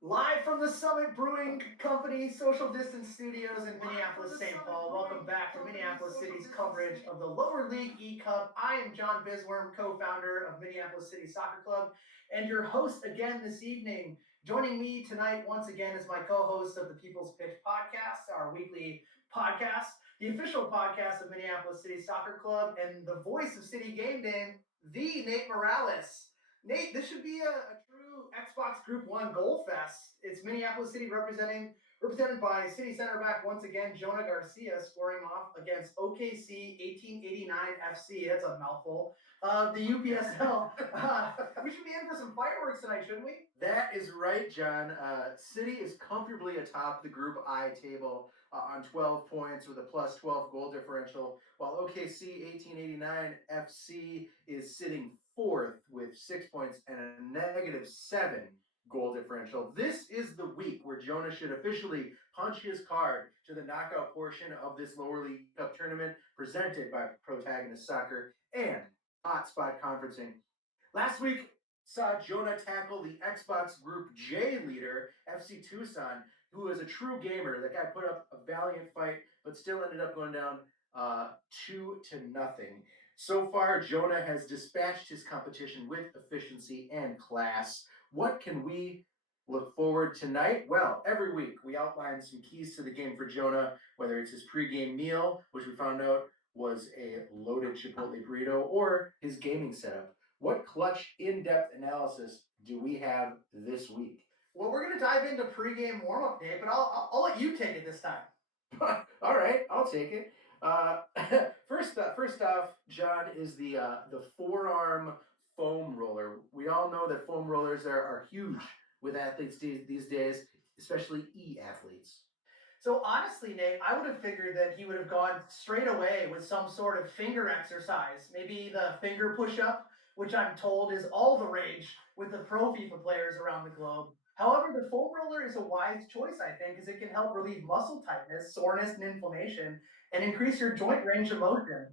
Live from the Summit Brewing Company Social Distance Studios in Minneapolis, St. Paul. Welcome back to Minneapolis City's coverage of the lower league eCup. I am John Bisworm, co-founder of Minneapolis City Soccer Club, and your host again this evening. Joining me tonight once again is my co-host of the People's Pitch podcast, our weekly podcast, the official podcast of Minneapolis City Soccer Club, and the voice of City Game Day, the Nate Morales. Nate, this should be a true Xbox Group 1 goal fest. It's Minneapolis City represented by City center back once again, Jonah Garcia, scoring off against OKC 1889 FC. That's a mouthful. The UPSL. We should be in for some fireworks tonight, shouldn't we? That is right, John. City is comfortably atop the Group I table on 12 points with a plus 12 goal differential, while OKC 1889 FC is sitting fourth with 6 points and a -7 goal differential. This is the week where Jonah should officially punch his card to the knockout portion of this lower league cup tournament presented by Protagonist Soccer and Hotspot Conferencing. Last week saw Jonah tackle the Xbox Group J leader, FC Tucson, who is a true gamer. That guy put up a valiant fight, but still ended up going down 2-0. So far, Jonah has dispatched his competition with efficiency and class. What can we look forward tonight? Well, every week we outline some keys to the game for Jonah, whether it's his pregame meal, which we found out was a loaded Chipotle burrito, or his gaming setup. What clutch, in-depth analysis do we have this week? Well, we're going to dive into pregame warm-up day, but I'll let you take it this time. All right, I'll take it. First off, John, is the FOREARM foam roller. We all know that foam rollers are huge with athletes these days, especially e-athletes. So honestly, Nate, I would have figured that he would have gone straight away with some sort of finger exercise, maybe the finger push-up, which I'm told is all the rage with the pro FIFA players around the globe. However, the foam roller is a wise choice, I think, as it can help relieve muscle tightness, soreness, and inflammation, and increase your joint range of motion.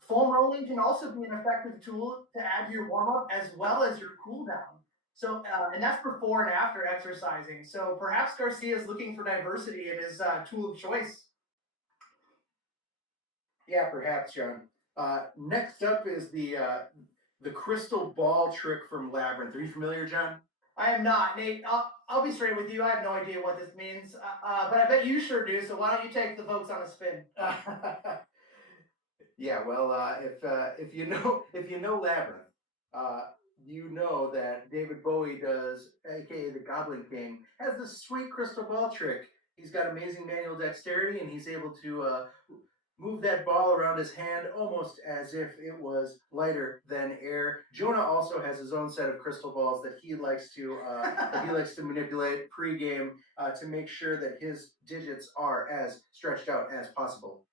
Foam rolling can also be an effective tool to add to your warm-up as well as your cool-down. So, and that's before and after exercising. So perhaps Garcia is looking for diversity in his tool of choice. Yeah, perhaps, John. Next up is the crystal ball trick from Labyrinth. Are you familiar, John? I am not, Nate. I'll be straight with you. I have no idea what this means, but I bet you sure do. So why don't you take the folks on a spin? Yeah, well, if you know Labyrinth, you know that David Bowie does, aka the Goblin King, has this sweet crystal ball trick. He's got amazing manual dexterity, and he's able to move that ball around his hand almost as if it was lighter than air. Jonah also has his own set of crystal balls that he likes to manipulate pregame to make sure that his digits are as stretched out as possible.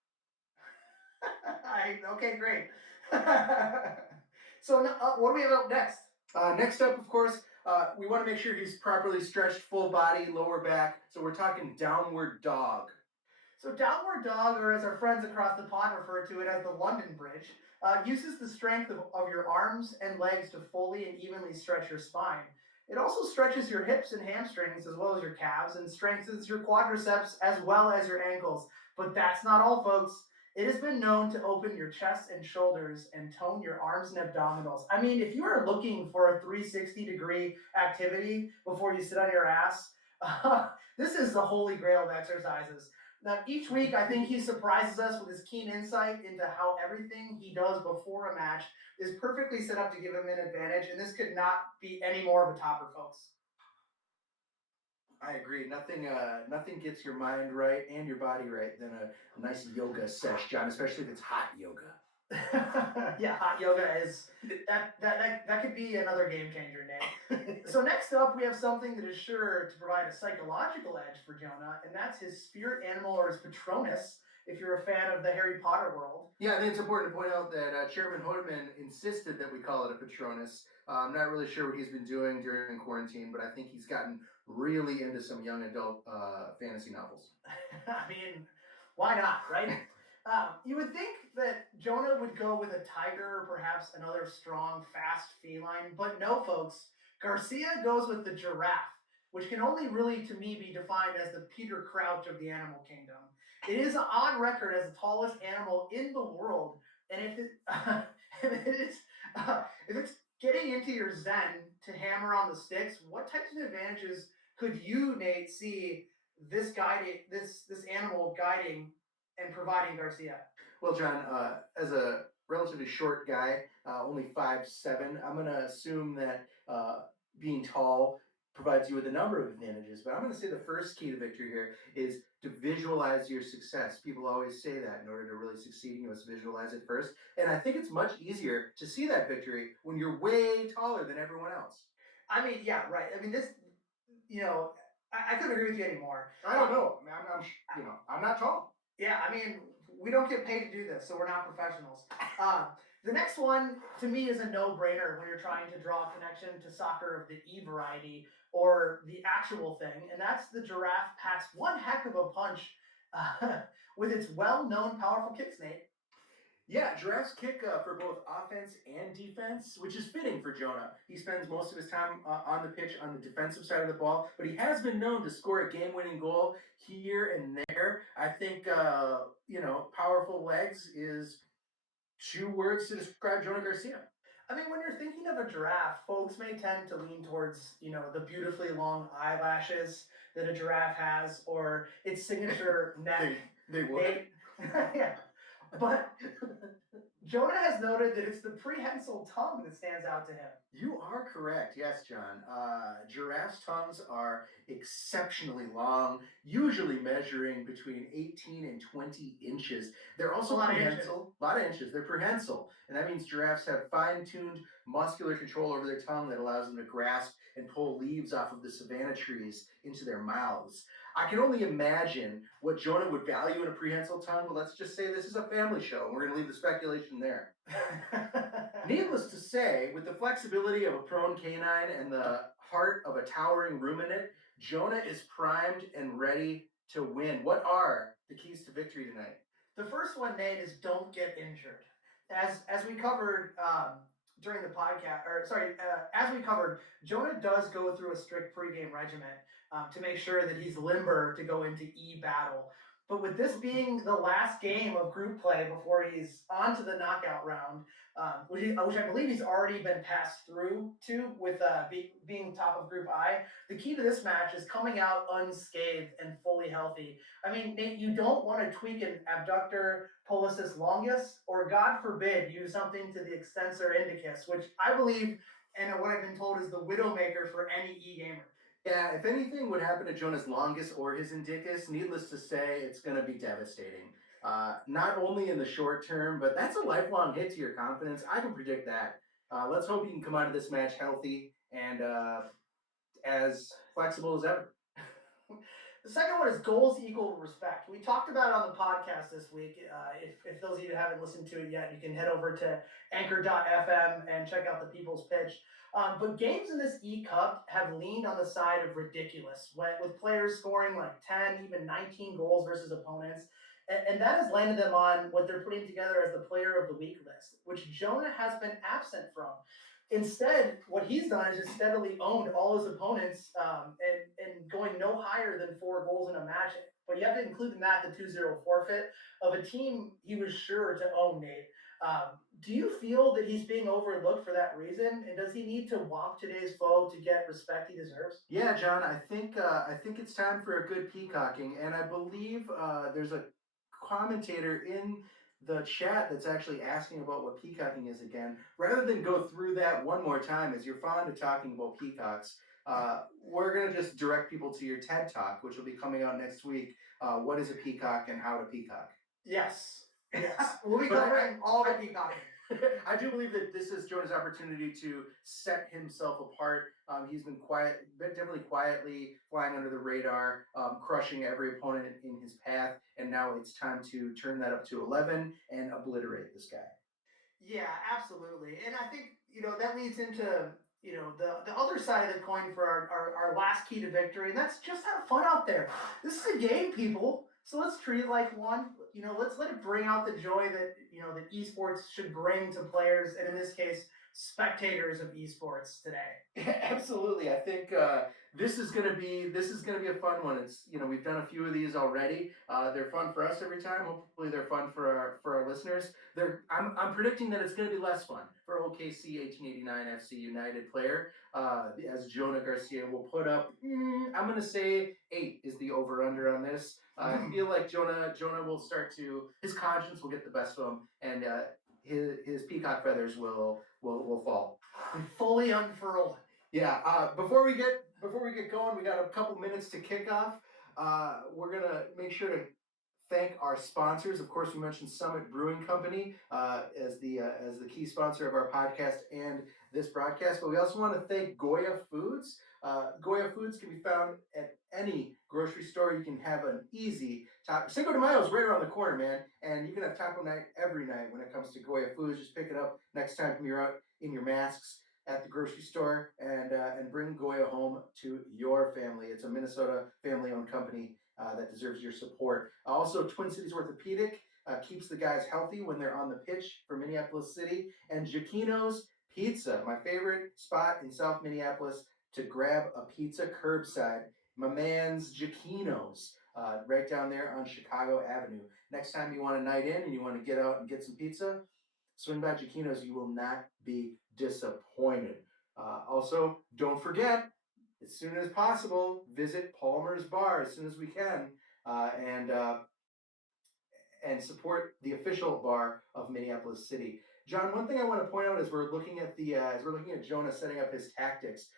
Okay, great. So what do we have up next? Next up, of course, we want to make sure he's properly stretched, full body, lower back. So we're talking downward dog. So downward dog, or as our friends across the pond refer to it as the London Bridge, uses the strength of your arms and legs to fully and evenly stretch your spine. It also stretches your hips and hamstrings as well as your calves and strengthens your quadriceps as well as your ankles. But that's not all, folks. It has been known to open your chest and shoulders and tone your arms and abdominals. I mean, if you are looking for a 360-degree activity before you sit on your ass, this is the holy grail of exercises. Now, each week, I think he surprises us with his keen insight into how everything he does before a match is perfectly set up to give him an advantage, and this could not be any more of a topper, folks. I agree. Nothing gets your mind right and your body right than a nice yoga sesh, John, especially if it's hot yoga. Yeah, hot yoga is that could be another game changer, Nate. So next up, we have something that is sure to provide a psychological edge for Jonah, and that's his spirit animal, or his Patronus, if you're a fan of the Harry Potter world. Yeah, I think it's important to point out that Chairman Hodeman insisted that we call it a Patronus. I'm not really sure what he's been doing during quarantine, but I think he's gotten really into some young adult fantasy novels. I mean, why not, right? You would think that Jonah would go with a tiger or perhaps another strong, fast feline, but no, folks. Garcia goes with the giraffe, which can only really, to me, be defined as the Peter Crouch of the animal kingdom. It is on record as the tallest animal in the world, and if it's getting into your zen to hammer on the sticks, what types of advantages could you, Nate, see this animal guiding and providing Garcia? Well, John, as a relatively short guy, only 5'7", I'm going to assume that being tall provides you with a number of advantages. But I'm going to say the first key to victory here is to visualize your success. People always say that in order to really succeed, you must visualize it first. And I think it's much easier to see that victory when you're way taller than everyone else. I mean, yeah, right. I mean, this, I couldn't agree with you anymore. I don't know. I'm not tall. Yeah, I mean, we don't get paid to do this, so we're not professionals. The next one, to me, is a no-brainer when you're trying to draw a connection to soccer of the E variety or the actual thing, and that's the giraffe packs one heck of a punch with its well-known powerful kicks, Nate. Yeah, giraffes kick for both offense and defense, which is fitting for Jonah. He spends most of his time on the pitch on the defensive side of the ball, but he has been known to score a game-winning goal here and there. I think, powerful legs is 2 words to describe Jonah Garcia. I mean, when you're thinking of a giraffe, folks may tend to lean towards, the beautifully long eyelashes that a giraffe has, or its signature neck. They would. Yeah. But Jonah has noted that it's the prehensile tongue that stands out to him. You are correct. Yes, John. Giraffes' tongues are exceptionally long, usually measuring between 18 and 20 inches. They're also prehensile. A lot of inches. They're prehensile. And that means giraffes have fine-tuned muscular control over their tongue that allows them to grasp and pull leaves off of the savanna trees into their mouths. I can only imagine what Jonah would value in a prehensile tongue, but let's just say this is a family show, and we're going to leave the speculation there. Needless to say, with the flexibility of a prone canine and the heart of a towering ruminant, Jonah is primed and ready to win. What are the keys to victory tonight? The first one, Nate, is don't get injured. As we covered during the podcast, as we covered, Jonah does go through a strict pregame regimen to make sure that he's limber to go into E-battle. But with this being the last game of group play before he's on to the knockout round, which I believe he's already been passed through to with being top of Group I, the key to this match is coming out unscathed and fully healthy. I mean, Nate, you don't want to tweak an abductor pollicis longus, or God forbid, use something to the extensor indicus, which I believe, and what I've been told, is the widowmaker for any E-gamer. Yeah, if anything would happen to Jonah's longus or his indicus, needless to say, it's going to be devastating. Not only in the short term, but that's a lifelong hit to your confidence. I can predict that. Let's hope he can come out of this match healthy and as flexible as ever. The second one is goals equal respect. We talked about it on the podcast this week. If those of you who haven't listened to it yet, you can head over to anchor.fm and check out the People's Pitch. But games in this eCup have leaned on the side of ridiculous, with players scoring like 10, even 19 goals versus opponents. And that has landed them on what they're putting together as the player of the week list, which Jonah has been absent from. Instead, what he's done is just steadily owned all his opponents and going no higher than 4 goals in a match. But you have to include in that the 2-0 forfeit of a team he was sure to own, Nate. Do you feel that he's being overlooked for that reason? And does he need to whomp today's foe to get respect he deserves? Yeah, John, I think it's time for a good peacocking. And I believe there's a commentator in the chat that's actually asking about what peacocking is again. Rather than go through that one more time, as you're fond of talking about peacocks, we're going to just direct people to your TED Talk, which will be coming out next week. What is a peacock and how to peacock? Yes. We'll be covering all the peacocking. I do believe that this is Jonah's opportunity to set himself apart. He's been definitely quietly flying under the radar, crushing every opponent in his path, and now it's time to turn that up to 11 and obliterate this guy. Yeah, absolutely. And I think, that leads into, the other side of the coin for our last key to victory, and that's just have fun out there. This is a game, people. So let's treat it like one. Let's let it bring out the joy that, that esports should bring to players, and in this case, spectators of esports today. Absolutely. I think this is gonna be a fun one. It's we've done a few of these already. They're fun for us every time. Hopefully they're fun for our listeners. I'm predicting that it's gonna be less fun for OKC 1889 FC United player. As Jonah Garcia will put up, I'm gonna say 8 is the over under on this. I feel like Jonah will start to his conscience will get the best of him, and his peacock feathers will fall. Fully unfurled. Yeah. Before we get going, we got a couple minutes to kick off. We're gonna make sure to thank our sponsors. Of course, we mentioned Summit Brewing Company as the key sponsor of our podcast and this broadcast. But we also want to thank Goya Foods. Goya Foods can be found at any grocery store. You can have an easy taco. Cinco de Mayo is right around the corner, man, and you can have taco night every night when it comes to Goya Foods. Just pick it up next time you're out in your masks at the grocery store and bring Goya home to your family. It's a Minnesota family-owned company that deserves your support. Also, Twin Cities Orthopedic keeps the guys healthy when they're on the pitch for Minneapolis City. And Giacchino's Pizza, my favorite spot in South Minneapolis to grab a pizza curbside. My man's Giacchino's, right down there on Chicago Avenue. Next time you want a night in and you want to get out and get some pizza, swing by Giacchino's. You will not be disappointed. Also, don't forget, as soon as possible, visit Palmer's Bar as soon as we can, and support the official bar of Minneapolis City. John, one thing I want to point out as we're looking at Jonah setting up his tactics,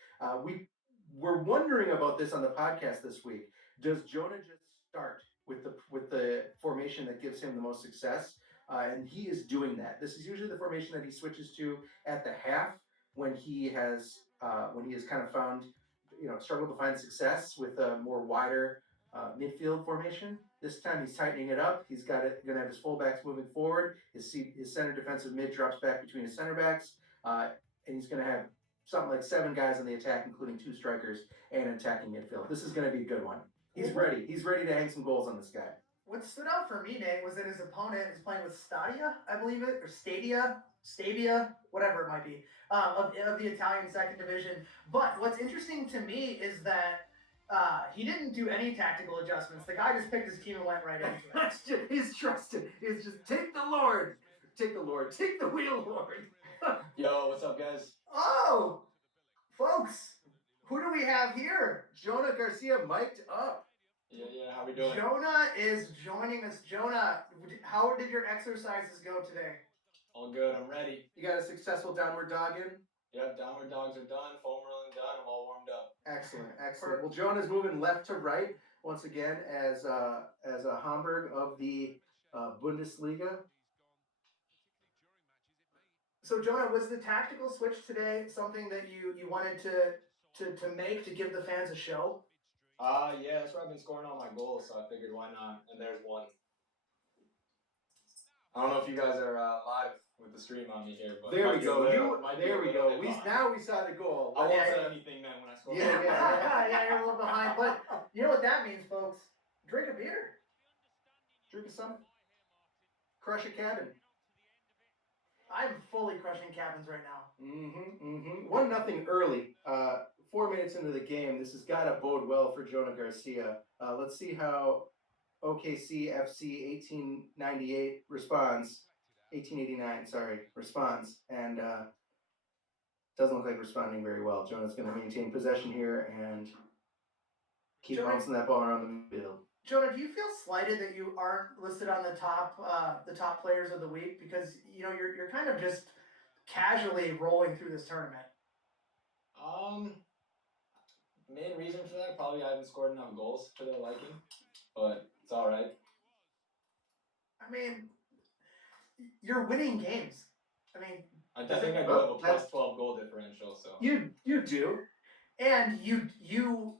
we're wondering about this on the podcast this week. Does Jonah just start with the formation that gives him the most success? And he is doing that. This is usually the formation that he switches to at the half when he has kind of found, struggled to find success with a more wider midfield formation. This time he's tightening it up. He's going to have his fullbacks moving forward. His center defensive mid drops back between his center backs, and he's going to have something like 7 guys on the attack, including 2 strikers and an attacking midfield. This is going to be a good one. He's ready. He's ready to hang some goals on this guy. What stood out for me, Nate, was that his opponent is playing with Stadia, I believe it, or Stabia, whatever it might be, of the Italian second division. But what's interesting to me is that he didn't do any tactical adjustments. The guy just picked his team and went right into it. He's trusted. He's just take the Lord, take the wheel, Lord. Yo, what's up, guys? Oh, folks, who do we have here? Jonah Garcia mic'd up. Yeah, how we doing? Jonah is joining us. Jonah, how did your exercises go today? All good, I'm ready. You got a successful downward dog in? Yep, downward dogs are done, foam rolling done, I'm all warmed up. Excellent. Well, Jonah's moving left to right once again as a Hamburg of the Bundesliga. So, Jonah, was the tactical switch today something that you wanted to make to give the fans a show? Yeah, that's where I've been scoring all my goals, so I figured why not? And there's one. I don't know if you guys are live with the stream on me here, but there we go. There we go. Now we saw the goal. I won't say anything then when I score. Yeah, you're a little behind, but you know what that means, folks? Drink a beer. Drink some. Crush a cabin. I'm fully crushing cabins right now. 1-0 early. 4 minutes into the game. This has got to bode well for Jonah Garcia. Let's see how OKC FC 1898 responds. 1889, sorry, responds. And doesn't look like responding very well. Jonah's going to maintain possession here and keep bouncing that ball around the midfield. Jonah, do you feel slighted that you aren't listed on the top players of the week? Because you're kind of just casually rolling through this tournament. Main reason for that, probably I haven't scored enough goals for their liking, but it's all right. I mean, you're winning games. I mean, I think I do have a plus 12 goal differential. So you do, and you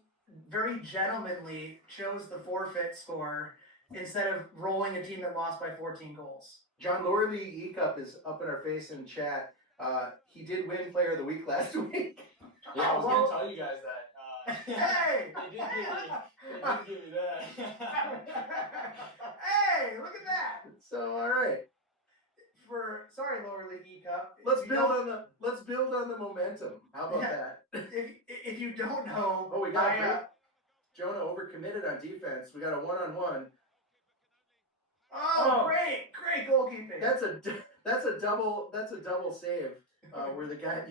very gentlemanly chose the forfeit score instead of rolling a team that lost by 14 goals. John Lower League eCup is up in our face in chat. He did win Player of the Week last week. Yeah, I was going to tell you guys that. Hey! They did give me that. Hey, look at that! So, all right. Sorry, Lower League eCup. Let's build Jonah overcommitted on defense. We got a one-on-one. Oh, great goalkeeping. That's a double save where the guy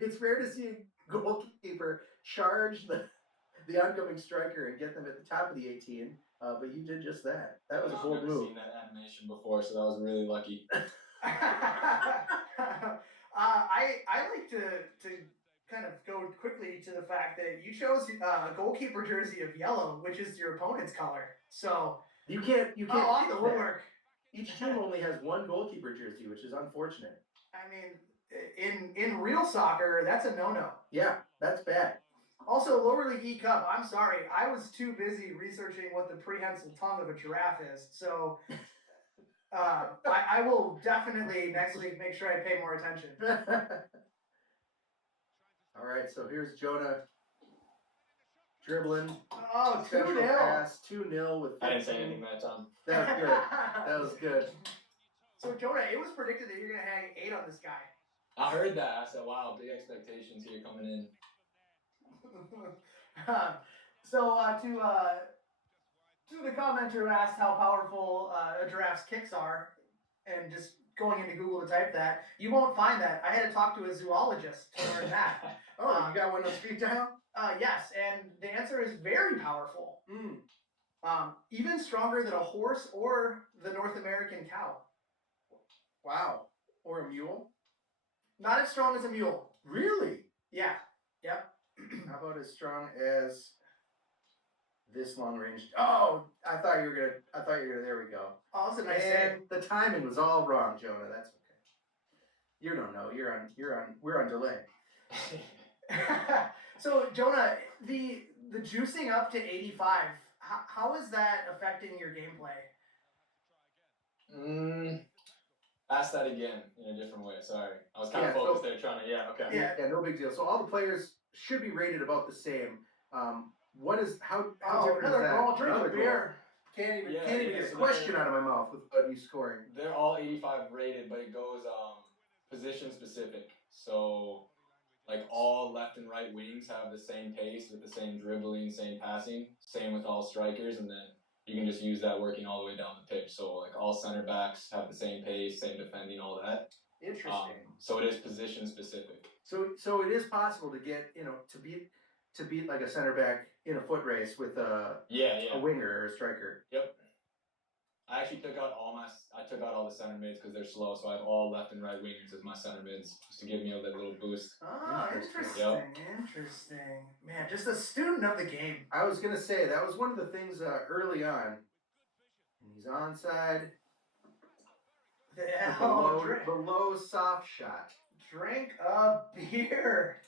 it's rare to see a goalkeeper charge the oncoming striker and get them at the top of the 18, but you did just that. That was a bold I've never move. seen that animation before, so that was really lucky. I like to kind of go quickly to the fact that you chose a goalkeeper jersey of yellow, which is your opponent's color. So you can't off the woodwork. Each team only has one goalkeeper jersey, which is unfortunate. I mean, in real soccer, that's a no-no. Yeah, that's bad. Also, lower league eCup, I'm sorry, I was too busy researching what the prehensile tongue of a giraffe is. So I will definitely next week make sure I pay more attention. All right, so here's Jonah dribbling. Oh, 2-0. Pass, 2-0 with 15. I didn't say anything that time. That was good. That was good. So, Jonah, it was predicted that you're going to hang 8 on this guy. I heard that. I said, wow, big expectations here coming in. So, to the commenter who asked how powerful a giraffe's kicks are, and just going into Google to type that, you won't find that. I had to talk to a zoologist to learn that. Oh, you got one on speed dial? Yes, and the answer is very powerful. Even stronger than a horse or the North American cow. Wow. Or a mule? Not as strong as a mule. Really? Yeah. Yep. How about as strong as this long range? Oh, I thought you were gonna. There we go. Oh, that's a nice And the timing was all wrong, Jonah. That's okay. You don't know. We're on delay. So, Jonah, the juicing up to 85. How is that affecting your gameplay? Ask that again in a different way. Sorry, I was kind of focused there, trying to. Yeah. Okay. Yeah. No big deal. So all the players should be rated about the same. How different is another that? goal. Drink a beer. Can't even get a question out of my mouth without you scoring. They're all 85 rated, but it goes position specific. So, like all left and right wings have the same pace with the same dribbling, same passing. Same with all strikers, and then you can just use that working all the way down the pitch. So, like all center backs have the same pace, same defending, all that. Interesting. So it is position specific. So it is possible to get to beat like a center back in a foot race with a winger or a striker. Yep. I actually took out all the center mids because they're slow, so I have all left and right wingers as my center mids just to give me a little boost. Oh, interesting. Interesting. Man, just a student of the game. I was gonna say that was one of the things early on. And he's onside. The low soft shot. Drink a beer.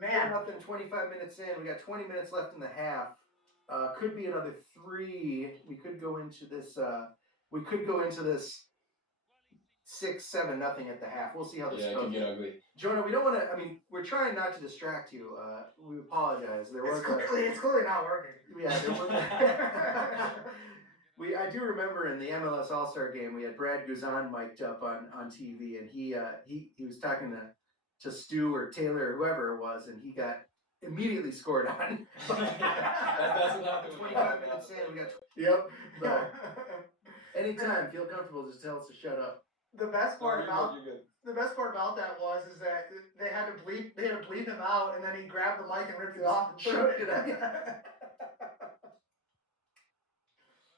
Man, nothing. 25 minutes in. We got 20 minutes left in the half. Could be another 3. We could go into this. 6-7 nothing at the half. We'll see how this goes. Yeah, it can get ugly. Jonah, we don't want to. I mean, we're trying not to distract you. We apologize. It's clearly not working. Yeah, there was. I do remember in the MLS All-Star game, we had Brad Guzan mic'd up on TV, and he was talking to Stu or Taylor or whoever it was, and he got immediately scored on. That's what happened. 25 minutes in, we got. Yep. So, anytime, feel comfortable, just tell us to shut up. The best part about that was that they had to bleep him out, and then he grabbed the mic and ripped it off and choked it out.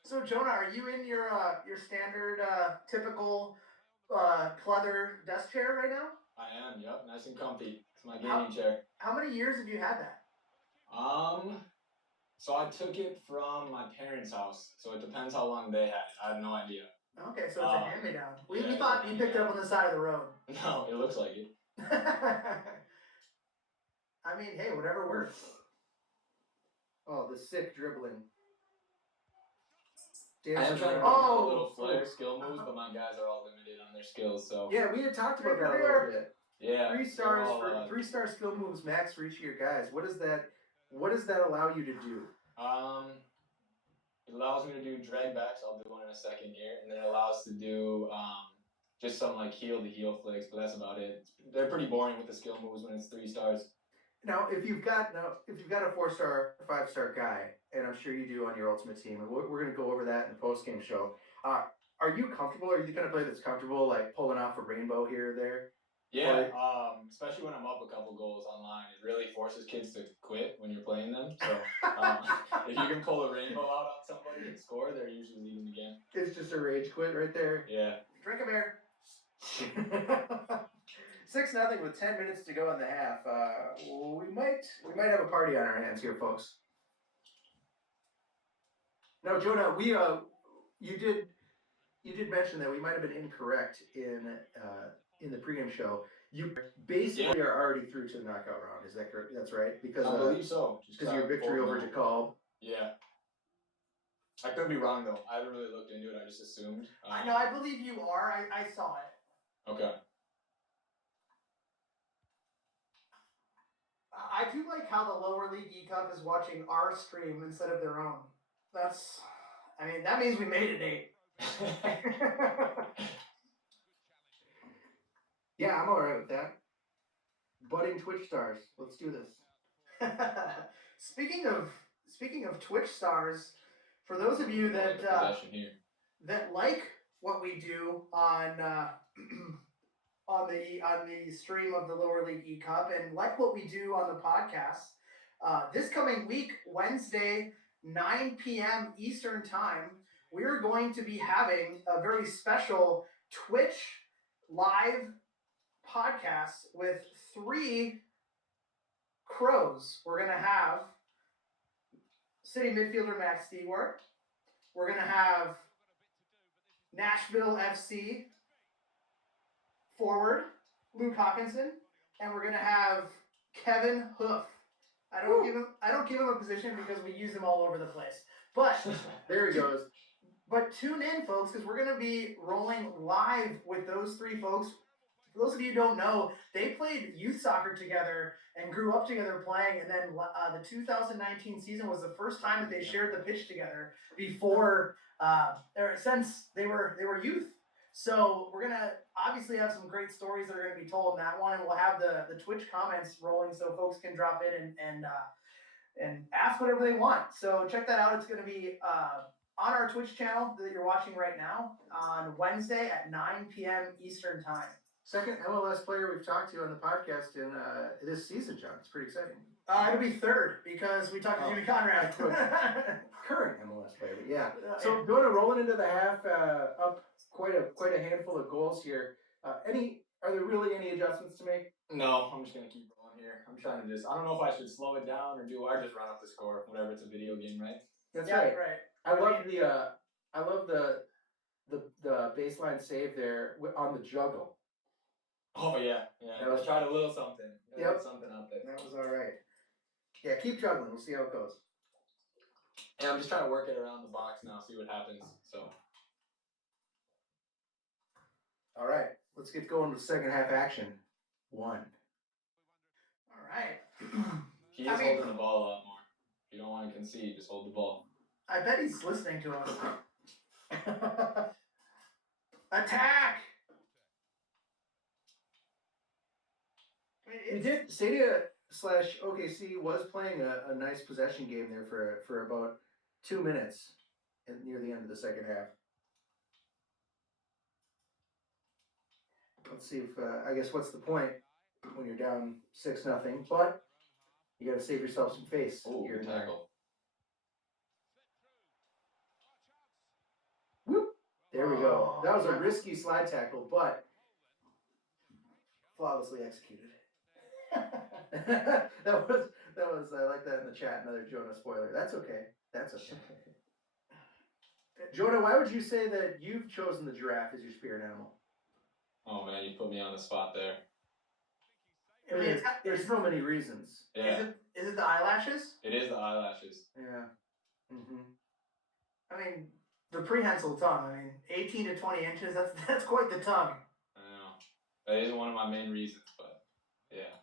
So, Jonah, are you in your standard typical pleather desk chair right now? I am. Yep, nice and comfy. It's my gaming chair. How many years have you had that? So I took it from my parents' house. So it depends how long they had it. I have no idea. Okay, so it's a hand-me-down. We thought you picked it up on the side of the road. No, it looks like it. I mean, hey, whatever works. Oh, the sick dribbling. I am trying to do a little flair skill moves, but my guys are all limited on their skills. So yeah, we had talked about that a little bit. Yeah, 3 stars for 3-star skill moves max for each of your guys. What does that allow you to do? It allows me to do drag backs. I'll do one in a second here, and then it allows to do just some like heel to heel flicks, but that's about it. They're pretty boring with the skill moves when it's 3 stars. Now, if you've got a 4-star, 5-star guy, and I'm sure you do on your ultimate team, and we're going to go over that in the post game show. Are you comfortable? Are you the kind of player that's comfortable, like pulling off a rainbow here or there? Yeah, especially when I'm up a couple goals online, it really forces kids to quit when you're playing them. So if you can pull a rainbow out on somebody and score, they're usually leading the game. It's just a rage quit right there. Yeah. Drink a beer. 6-0 with 10 minutes to go in the half. We might have a party on our hands here, folks. Now, Jonah, you did mention that we might have been incorrect in the pregame show. You basically are already through to the knockout round. Is that correct? That's right. Because I believe so. Because your victory over DeKalb. Yeah. I could be wrong though. I haven't really looked into it. I just assumed. No, I believe you are. I saw it. Okay. I do like how the lower league eCup is watching our stream instead of their own. That means we made it, Nate. Yeah, I'm all right with that. Budding Twitch stars. Let's do this. Speaking of Twitch stars, for those of you that like what we do on on the stream of the lower league eCup and like what we do on the podcast, this coming week, Wednesday, 9 p.m. Eastern Time, we're going to be having a very special Twitch live podcast with 3 crows. We're going to have City midfielder Max Stewart. We're going to have Nashville FC forward Luke Hawkinson, and we're going to have Kevin Hoof. I don't give him a position because we use him all over the place. But there he goes. But tune in, folks, because we're going to be rolling live with those 3 folks. For those of you who don't know, they played youth soccer together and grew up together playing, and then the 2019 season was the first time that they shared the pitch together before, or since they were youth. So we're going to obviously have some great stories that are going to be told in that one, and we'll have the Twitch comments rolling so folks can drop in and ask whatever they want. So check that out. It's going to be on our Twitch channel that you're watching right now on Wednesday at 9 p.m. Eastern Time. Second MLS player we've talked to on the podcast in this season, John. It's pretty exciting. It'll be third because we talked to Jimmy Conrad. Current MLS player, but yeah. So Jonah rolling into the half, up quite a handful of goals here. Are there really any adjustments to make? No, I'm just gonna keep rolling here. I'm trying to I don't know if I should slow it down or just run up the score. Whatever, it's a video game, right? That's right. I love the baseline save there on the juggle. Oh yeah. I was trying a little something. Yep. Something out there. That was all right. Yeah, keep juggling. We'll see how it goes. Yeah, I'm just trying to work it around the box now, see what happens. So. All right, let's get going with second half action. 1. All right. He is holding the ball a lot more. If you don't want to concede, just hold the ball. I bet he's listening to us. Attack! We did. Stadia/OKC was playing a nice possession game there for about 2 minutes near the end of the second half. Let's see if I guess what's the point when you're down 6-0, but you got to save yourself some face. Oh, good tackle. Whoop! There we go. That was a risky slide tackle, but flawlessly executed. that was I like that in the chat. Another Jonah spoiler. That's okay. Jonah, why would you say that you've chosen the giraffe as your spirit animal? Oh man, you put me on the spot there. There's so many reasons. Yeah. Is it the eyelashes? It is the eyelashes. Yeah. Mm-hmm. I mean, the prehensile tongue. 18 to 20 inches. That's quite the tongue. I know. That isn't one of my main reasons, but yeah.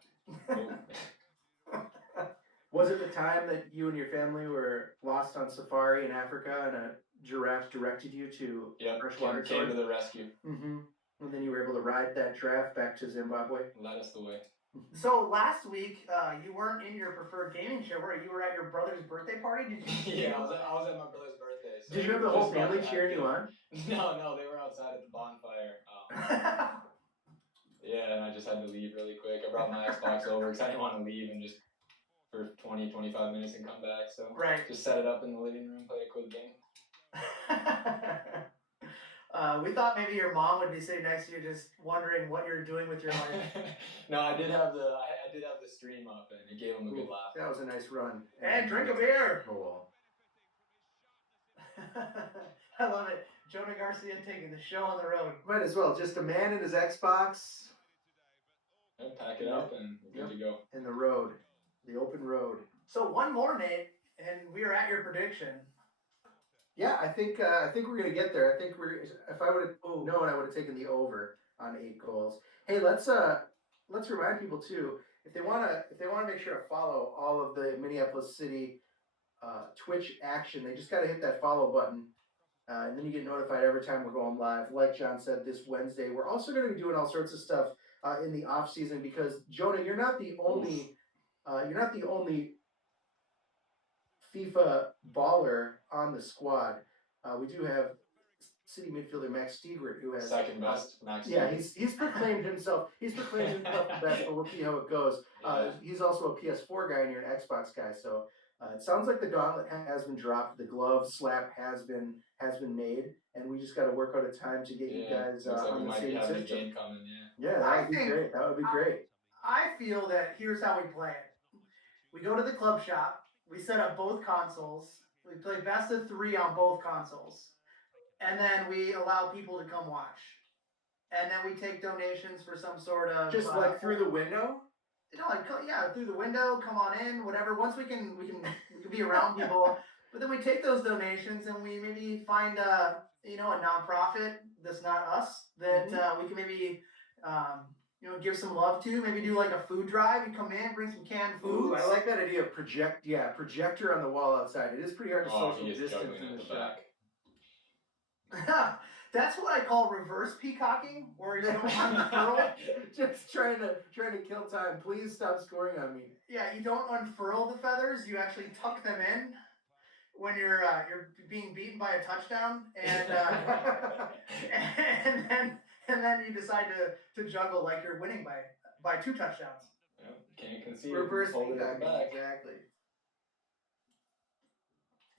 Was it the time that you and your family were lost on safari in Africa and a giraffe directed you to freshwater? Came to the rescue. Mm-hmm. And then you were able to ride that giraffe back to Zimbabwe? Led us the way. So last week, you weren't in your preferred gaming chair, were you? You were at your brother's birthday party. Did you? Yeah, I was at my brother's birthday. So Did you have the we whole just got family to cheering act you it. on? No, they were outside at the bonfire. Yeah, and I just had to leave really quick. I brought my Xbox over because I didn't want to leave and just for 20, 25 minutes and come back. So Right. just set it up in the living room, play a quick game. We thought maybe your mom would be sitting next to you, just wondering what you're doing with your life. No, I did have the stream up, and it gave him a good laugh. That was a nice run. And drink a beer. Goal. I love it. Jonah Garcia taking the show on the road. Might as well. Just a man and his Xbox. And pack it up, and we're good to go. In the road. The open road. So one more, Nate, and we are at your prediction. Yeah, I think we're gonna get there. I think if I would have known, I would have taken the over on 8 goals. Hey, let's remind people too, if they wanna make sure to follow all of the Minneapolis City Twitch action, they just gotta hit that follow button, and then you get notified every time we're going live. Like John said, this Wednesday, we're also gonna be doing all sorts of stuff in the off season because Jonah, you're not the only FIFA baller on the squad. We do have City midfielder Max Stegert, who has second best. Max. Yeah, he's proclaimed himself. He's proclaimed himself the best, but we'll see how it goes. He's also a PS4 guy, and you're an Xbox guy. So it sounds like the gauntlet has been dropped. The glove slap has been made, and we just got to work out a time to get you guys on the same system. Game coming, yeah, that would be great. That would be great. I feel that here's how we play it. We go to the club shop. We set up both consoles. We play best of 3 on both consoles. And then we allow people to come watch. And then we take donations for some sort of... Just like through the window? Through the window, come on in, whatever. Once we can be around people. But then we take those donations and we maybe find a nonprofit that's not us that we can maybe... give some love to. Maybe do like a food drive. You come in, bring some canned food. I like that idea of projector on the wall outside. It is pretty hard to social distance in the shop. That's what I call reverse peacocking, where you don't unfurl. Just trying to kill time. Please stop scoring on me. Yeah, you don't unfurl the feathers. You actually tuck them in when you're being beaten by a touchdown, and and then you decide to juggle like you're winning by 2 touchdowns. Yep, can't concede. Reverse peacocking.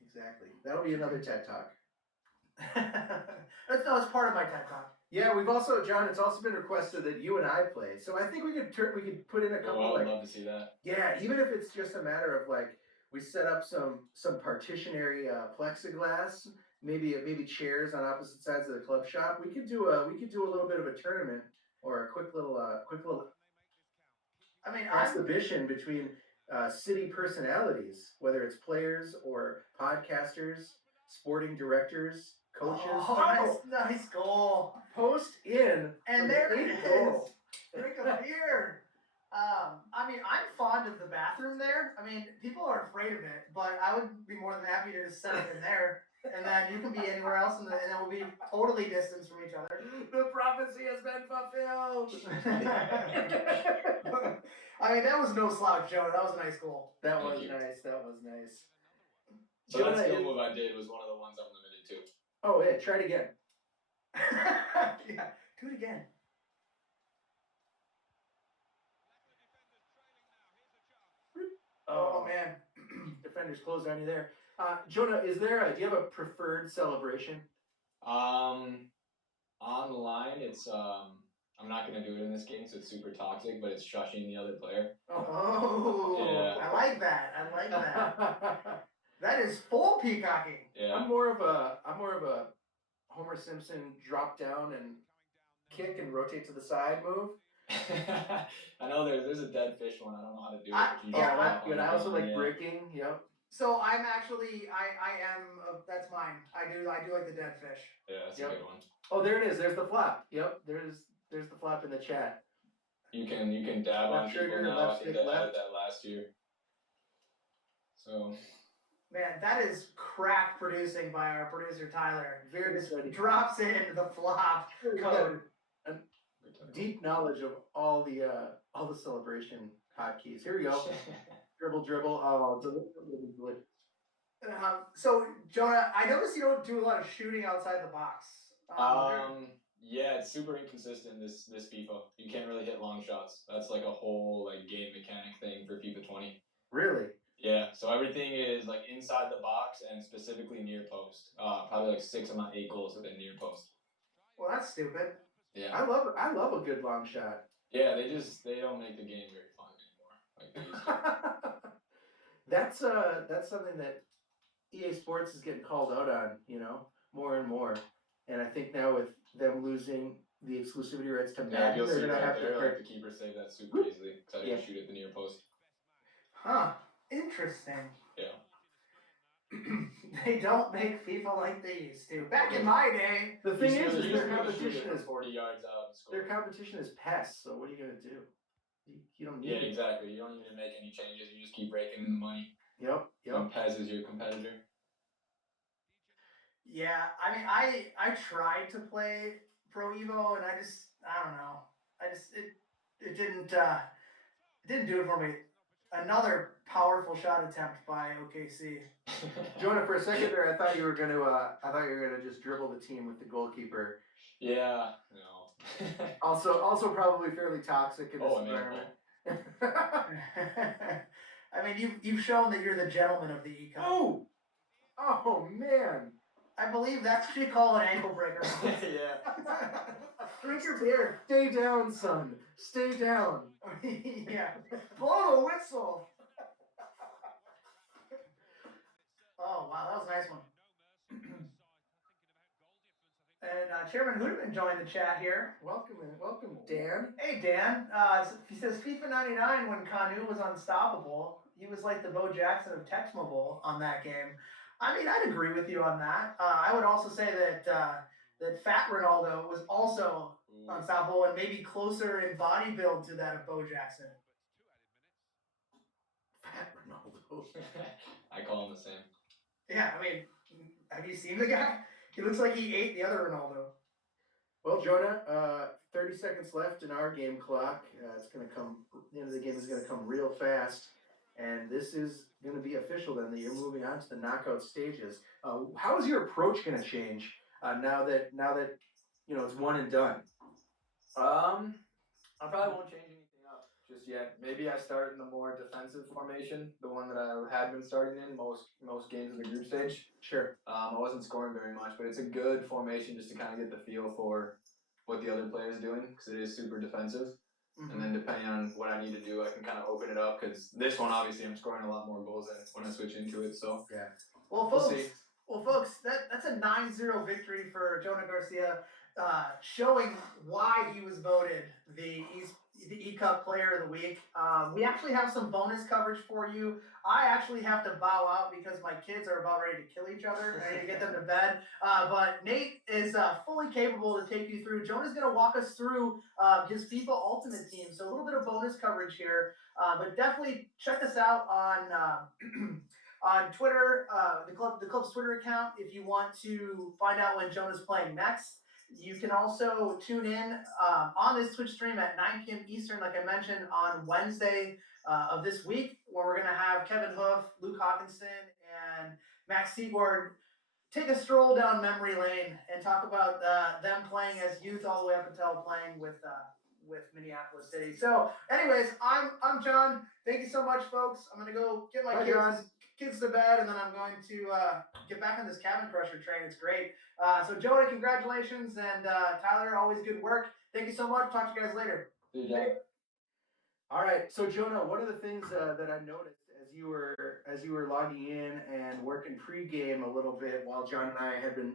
Exactly. That'll be another TED Talk. That's part of my TED Talk. Yeah, we've also, John, it's also been requested that you and I play. So I think we could put in a couple. I'd love to see that. Yeah, even if it's just a matter of like we set up some partitionary plexiglass, maybe chairs on opposite sides of the club shop. We could do a little bit of a tournament or a quick little exhibition between city personalities, whether it's players or podcasters, sporting directers, coaches. Oh, nice goal. Post in. And there it is. Drink a beer. I'm fond of the bathroom there. People are afraid of it, but I would be more than happy to just set it in there. And then you can be anywhere else, and then we'll be totally distanced from each other. The prophecy has been fulfilled. That was no slouch, Joe. That was a nice goal. That was nice. So that skill move I did was one of the ones I'm limited to. Oh, yeah. Try it again. Yeah. Do it again. Oh, man. Defenders closed on you there. Jonah, do you have a preferred celebration? Online, it's I'm not gonna do it in this game, so it's super toxic. But it's shushing the other player. Oh, yeah. I like that. That is full peacocking. Yeah. I'm more of a Homer Simpson drop down and kick and rotate to the side move. I know there's a dead fish one. I don't know how to do it. That's good. I also like breaking. Yep. So I'm actually that's mine. I do like the dead fish. Yeah, that's a good one. Oh, there it is. There's the flop. Yep. There's the flop in the chat. You can dab on people now. I think I added that last year. So. Man, that is crack producing by our producer Tyler. Very good. Drops in the flop code. Deep knowledge of all the celebration hotkeys. Here we go. Dribble, dribble. Oh, delicious. So Jonah, I noticed you don't do a lot of shooting outside the box. Yeah, it's super inconsistent this FIFA. You can't really hit long shots. That's like a whole like game mechanic thing for FIFA 20. Really? Yeah, so everything is like inside the box and specifically near post. Probably like 6 of my 8 goals have been near post. Well, that's stupid. Yeah. I love a good long shot. Yeah, they don't make the game very fun anymore like they used to. That's something that EA Sports is getting called out on, more and more. And I think now with them losing the exclusivity rights to Madden, you'll they're see gonna right have there, to like the keeper saved that super easily because I didn't shoot at the near post. Huh. Interesting. Yeah. They don't make FIFA like they used to. Back in my day. The thing is their competition is 40 yards out and score. Their competition is PES, so what are you gonna do? You don't need it. Exactly. You don't need to make any changes. You just keep raking in the money. Yep. Mpls is your competitor. Yeah, I mean, I tried to play Pro Evo, and I don't know. It didn't do it for me. Another powerful shot attempt by OKC. Jonah, for a second there, I thought you were gonna just dribble the team with the goalkeeper. Yeah, no. also probably fairly toxic in this environment. I mean, you've shown that you're the gentleman of the eCup. Oh man! I believe that's what you call an ankle breaker. Yeah. Drink your beer. Stay down, son. Stay down. Yeah. Blow the whistle. Oh wow, that was a nice one. And Chairman Hoodman joined the chat here. Welcome, Dan. Hey Dan. He says FIFA 99 when Kanu was unstoppable. He was like the Bo Jackson of Text Mobile on that game. I mean, I'd agree with you on that. I would also say that Fat Ronaldo was also unstoppable and maybe closer in body build to that of Bo Jackson. Fat Ronaldo. I call him the same. Yeah, I mean, have you seen the guy? He looks like he ate the other Ronaldo. Well, Jonah, 30 seconds left in our game clock. It's going to come. The end of the game is going to come real fast, and this is going to be official then that you're moving on to the knockout stages. How is your approach going to change now that it's one and done? I probably won't change anything up just yet. Maybe I start in the more defensive formation, the one that I had been starting in most games of the group stage. Sure. I wasn't scoring very much, but it's a good formation just to kind of get the feel for what the other player is doing because it is super defensive. Mm-hmm. And then depending on what I need to do, I can kind of open it up because this one, obviously, I'm scoring a lot more goals than when I switch into it. So yeah. Well, folks, that's a 9-0 victory for Jonah Garcia, showing why he was voted the eCup Player of the Week. We actually have some bonus coverage for you. I actually have to bow out because my kids are about ready to kill each other. I need to get them to bed. But Nate is fully capable to take you through. Jonah's going to walk us through his FIFA Ultimate Team. So a little bit of bonus coverage here. But definitely check us out on on Twitter, the club's Twitter account, if you want to find out when Jonah's playing next. You can also tune in on this Twitch stream at 9 p.m. Eastern, like I mentioned, on Wednesday of this week, where we're going to have Kevin Hoof, Luke Hawkinson, and Max Seagord take a stroll down memory lane and talk about them playing as youth all the way up until playing with Minneapolis City. So, anyways, I'm John. Thank you so much, folks. I'm going to go get my kids to bed, and then I'm going to get back on this Cabin Crusher train. It's great. So, Jonah, congratulations, and Tyler, always good work. Thank you so much. Talk to you guys later. See you, John. All right. So, Jonah, one of the things that I noticed as you were logging in and working pregame a little bit while John and I had been